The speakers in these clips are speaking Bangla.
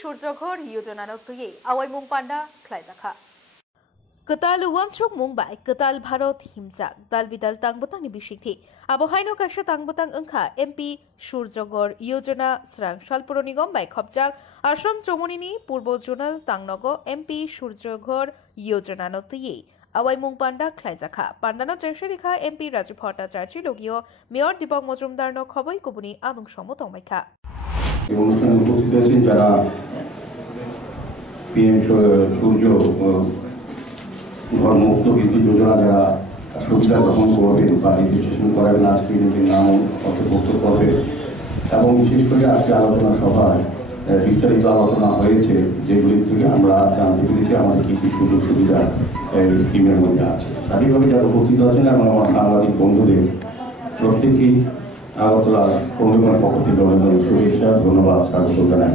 সূর্যঘর योजना তুই আওয়াইমুং পান্ডা খ্লাইজাখা Ketal wansuk mungbai ketal Bharat himsak dal bidal tangbotang ni bisikthi abohaino kaisa tangbotang engkha MP Surjogor Yojana Srang Salpuro Nigom bai khopjak Ashram Chomonini Purbo Zonal Tangnogo MP Surjogor Yojana no tui আওয়াইমুং পান্ডা খ্লাইজাখা পান্ডানো চেংশরিখা MP রাজু ভট্টাচার্য লগিও মেয়র দীপক মজুমদার ন খবই কুবুনি আদং সমত অমাইখা এই অনুষ্ঠানে উপস্থিত আছেন যারা PM সূর্য ঘর মুক্ত বিদ্যুৎ যোজনা যারা সুবিধা গ্রহণ করবেন বা রেজিস্ট্রেশন করাবেন আজকে নিজের নাম অন্তর্ভুক্ত করবে এবং বিশেষ করে আজকে আলোচনা সভায় বিস্তারিত আলোচনা হয়েছে যেগুলির থেকে আমরা জানতে পেরেছি আমাদের কী কী সুযোগ সুবিধা এই স্কিমের মধ্যে আছে। স্বাভাবিকভাবে যারা উপস্থিত আছেন এবং আমার সাংবাদিক বন্ধুদের প্রত্যেকেই আগরতলা পৌরনিগমের পক্ষ থেকে অনেক অনেক শুভেচ্ছা ধন্যবাদ স্বাগত জানাই।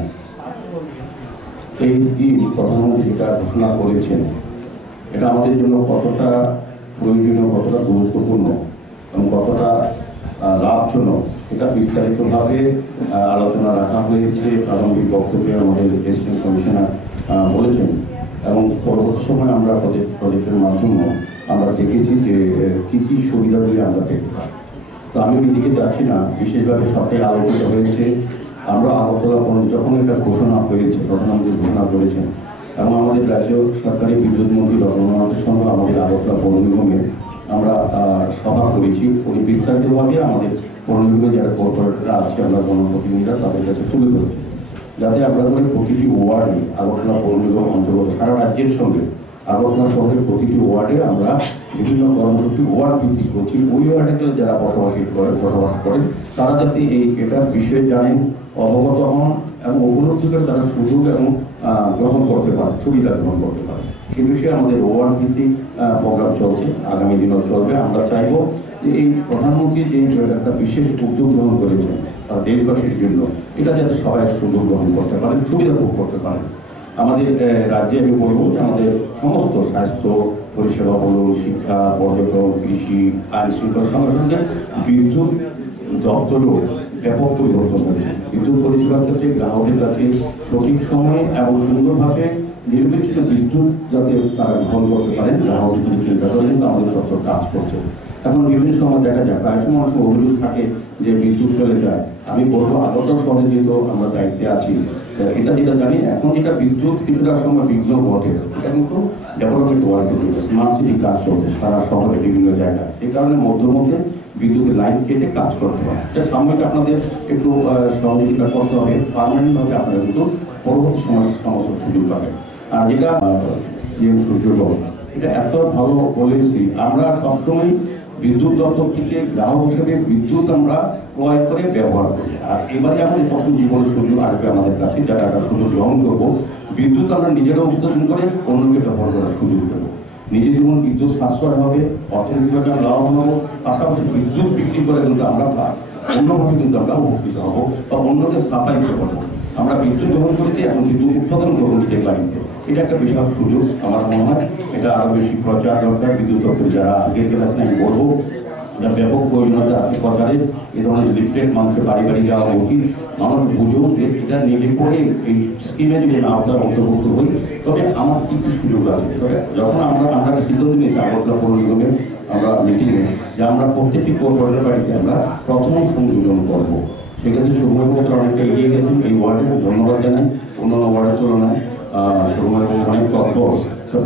এই স্কিম প্রধানমন্ত্রী যেটা ঘোষণা করেছেন এটা আমাদের জন্য কতটা প্রয়োজনীয়, কতটা গুরুত্বপূর্ণ এবং কতটা লাভজনক এটা বিস্তারিতভাবে আলোচনা রাখা হয়েছে। প্রারম্ভিক বক্তব্যে আমাদের প্রেসিডেন্ট কমিশনার বলেছেন এবং পরবর্তী সময় আমরা প্রজেক্টের মাধ্যমে আমরা দেখেছি যে কী কী সুবিধাগুলি আমরা পেতে পারি। তো আমি এদিকে যাচ্ছি না, বিশেষভাবে সবটাই আলোচিত হয়েছে। আমরা আগরতলা যখন এটা ঘোষণা হয়েছে প্রধানমন্ত্রী ঘোষণা করেছেন এবং আমাদের রাজ্য সরকারি বিদ্যুৎ মন্ত্রী রতননাথের সঙ্গে আমাদের আগরতলা পৌর নিগমে আমরা সভা করেছি। বিস্তারিতভাবে আমাদের পৌর নিগমে যারা কর্পোরেটররা আছে আমরা জনপ্রতিনিধিরা তাদের কাছে তুলে ধরেছি যাতে আমরা করে প্রতিটি ওয়ার্ডে আগরতলা পৌর নিগম অন্তর্গত সারা রাজ্যের সঙ্গে আগরতলা শহরের প্রতিটি ওয়ার্ডে আমরা বিভিন্ন কর্মসূচি ওয়ার্ড ভিত্তিক করছি। ওই ওয়ার্ডে যারা বসবাস করেন তারা যাতে এটার বিষয়ে জানেন, অবগত হন এবং উপলব্ধি করে তারা সুযোগ এবং গ্রহণ করতে পারে, সুবিধা গ্রহণ করতে পারে। সে বিষয়ে আমাদের ওয়ার্ড ভিত্তিক প্রোগ্রাম চলছে, আগামী দিনও চলবে। আমরা চাইব যে এই প্রধানমন্ত্রী যে একটা বিশেষ উদ্যোগ গ্রহণ করেছেন দেশবাসীর জন্য এটা যাতে সবাই সুযোগ গ্রহণ করতে পারেন, সুবিধা ভোগ করতে পারেন। আমাদের রাজ্যে আমি বলবো যে আমাদের সমস্ত স্বাস্থ্য পরিষেবা বলুন, শিক্ষা, পর্যটন, কৃষি, আইন শৃঙ্খলার সঙ্গে সঙ্গে বিদ্যুৎ দপ্তরও ব্যাপক পরিবর্তন হয়েছে। বিদ্যুৎ পরিষেবার ক্ষেত্রে গ্রাহকের কাছে সঠিক সময়ে এবং সুন্দরভাবে নির্বিচ্ছিন্ন বিদ্যুৎ যাতে তারা গ্রহণ করতে পারেন গ্রাহকের যদি চিন্তা করেন কিন্তু আমাদের দপ্তর কাজ করছে। এখন বিভিন্ন সময় দেখা যায় প্রায় সময় অভিযোগ থাকে যে বিদ্যুৎ চলে যায়। আমি বলবো আগরতলা শহরে যেহেতু আমরা দায়িত্বে আছি এটা যেটা জানি এখন যেটা বিদ্যুৎ কিছুটা সময় বিঘ্ন ঘটে এটা কিন্তু ডেভেলপমেন্ট ওয়ার্কের জন্য স্মার্ট সিটি কাজ চলছে সারা শহরে বিভিন্ন জায়গায়। এই কারণে মধ্যে বিদ্যুতের লাইন কেটে কাজ করতে হয়। এটা সাময়িক আপনাদের একটু সহযোগিতা করতে হবে, পার্মানেন্টভাবে আপনারা কিন্তু পরবর্তী সময় সমস্ত সুযোগ পাবেন। আর যেটা সূর্যগ্রহ এটা এত ভালো পলিসি, আমরা সবসময় বিদ্যুৎ দপ্তর থেকে গ্রাহক হিসেবে বিদ্যুৎ আমরা ক্রয় করে ব্যবহার করি। আর এবারে আমাদের প্রথম জীবনের সুযোগ আসবে আমাদের কাছে যারা একটা সুযোগ গ্রহণ করবো, বিদ্যুৎ আমরা নিজেরাও উৎপাদন করে অন্যকে ব্যবহার করার সুযোগ দেবো। নিজের যেমন বিদ্যুৎ সাশ্রয় হবে, অর্থনৈতিকভাবে আমরা লাভবান হবো, পাশাপাশি বিদ্যুৎ বিক্রি করে কিন্তু আমরা অন্যভাবে কিন্তু আমরা উপকৃত হবো বা অন্যকে সাপ্লাই দিতে পারবো। আমরা বিদ্যুৎ গ্রহণ করেছি এখন বিদ্যুৎ উৎপাদন গ্রহণ নিজের বাড়িতে, এটা একটা বিশাল সুযোগ। আমার মনে হয় এটা আরও বেশি প্রচার দরকার। বিদ্যুৎ দপ্তরে যারা আগে গেছেন আমি বলবো এটা ব্যাপক প্রয়োজনীয়তা আছে প্রচারে। এ ধরনের লিফলেট মানুষের বাড়ি বাড়ি যাওয়া উচিত, মানুষ বুঝেও যে এটা নিজে করে এই স্কিমে যদি আওতায় অন্তর্ভুক্ত হই তবে আমার কী কী সুযোগ আছে। তবে যখন আমরা সিদ্ধান্ত নিয়েছি আগরতলা পৌর নিগমের আমরা মিটিংয়ে যে আমরা প্রত্যেকটি কর্পোরেটের বাড়িতে আমরা প্রথম সংযোজন করবো, সেক্ষেত্রে সুগমপত্র অনেকটা এগিয়ে গেছেন এই ওয়ার্ডে, ধন্যবাদ জানাই। অন্যান্য ওয়ার্ডের তুলনায় সুগমপত্র অনেক তথ্য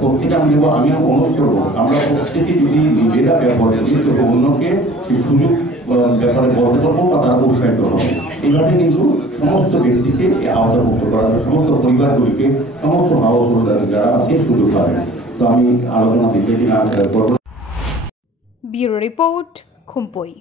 প্রত্যেকে আমি দেবো। আমিও অনুরোধ করবো আমরা প্রত্যেকে যদি নিজেরা ব্যবহার করি তবে অন্যকে সেই সুযোগ ব্যাপারে বলতে পারবো বা তারা উৎসাহিত হবে। এইভাবে কিন্তু সমস্ত ব্যক্তিকে আওতাভুক্ত করা হবে, সমস্ত পরিবারগুলিকে, সমস্ত হাউস হোল্ডার যারা আছে সুযোগ পাবে। তো আমি আলোচনা দিতে করবো। Bureau report, খুম্পই।